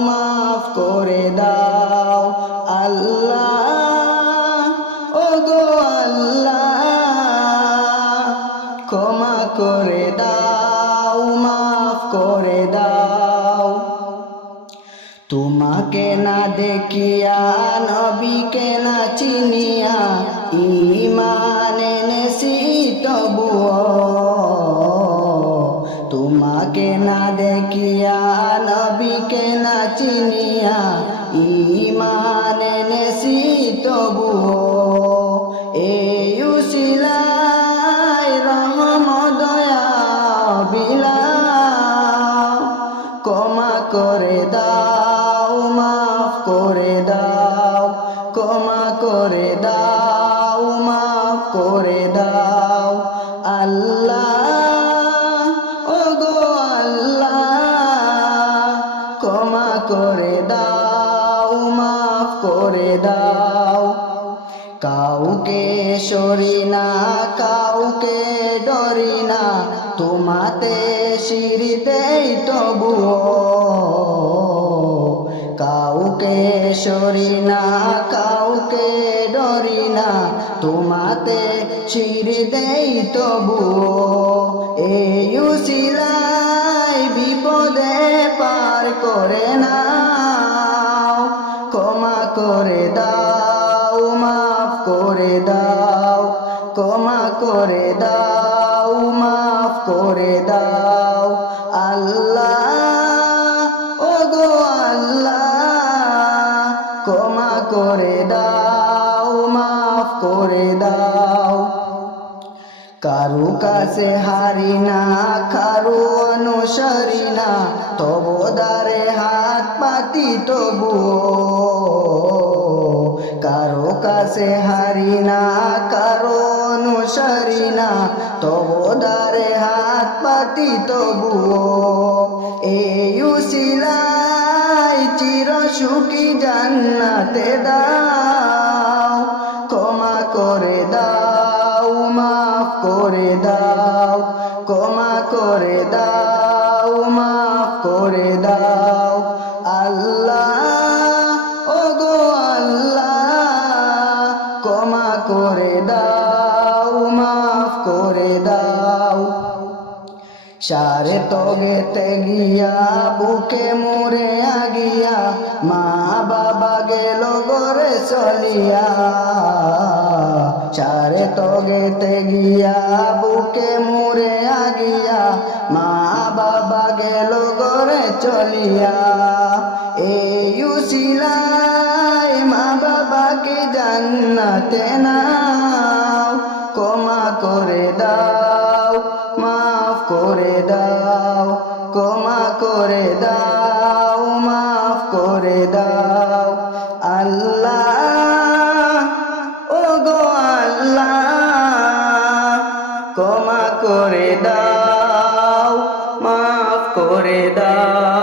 মাফ করে দাও। আল্লাহ ও গো আল্লাহ, ক্ষমা করে দাও, মাফ করে দাও। তোমাকে না দেখিয়া, নবীকে না চিনিয়া, ইমান নবীকে না চিনিয়া ইমান এনেছি তবুও এই উশিলাই রহম দয়া বিলা। ক্ষমা করে দাও, মাফ করে দাও, ক্ষমা করে দাও, মাফ করে দাও। ক্ষমা করে দাও, মাফ করে দাও। কাউকে সরি না, কাউকে ডরি না, তোমাতে সিঁড়ি দেই তবু কাউকে সরি না, কাউকে না, তোমাতে শিরিতেই তবুও এই উশিলাই বিপদে পার করে না ক্ষমা করে দাও, মাফ করে দাও, ক্ষমা করে দাও, মাফ করে দাও। আল্লাহ করে দাও মাফ করে দাও। কারু কাছে হারি না, কারু অনুসরি না, তবু দারে হাত পাতি তবু কারও কাছে হারি না, কারও অনুসরি না, তবু দারে হাত পাতি তবু এই চির সুখী জান্নাতে দাও। করে দাও, ক্ষমা করে দাও, মাফ করে দাও। আল্লাহ ও গো আল্লাহ, ক্ষমা করে দাও, মাফ করে দাও। সারে তগেতে গিয়া, বুকে মোরে আগিয়া, মা বাবা গেল গরে চলিয়া। সারে তগেতে গিয়া, বুকে মোরে আগিয়া, মা বাবা গেল গরে চলিয়া। এই উশিলাই মা বাবাকে জান্নাতে নাও, ক্ষমা করে দাও, মাফ করে দাও, ক্ষমা করে দাও, মাফ করে দাও। করে দাও মাফ করে দাও।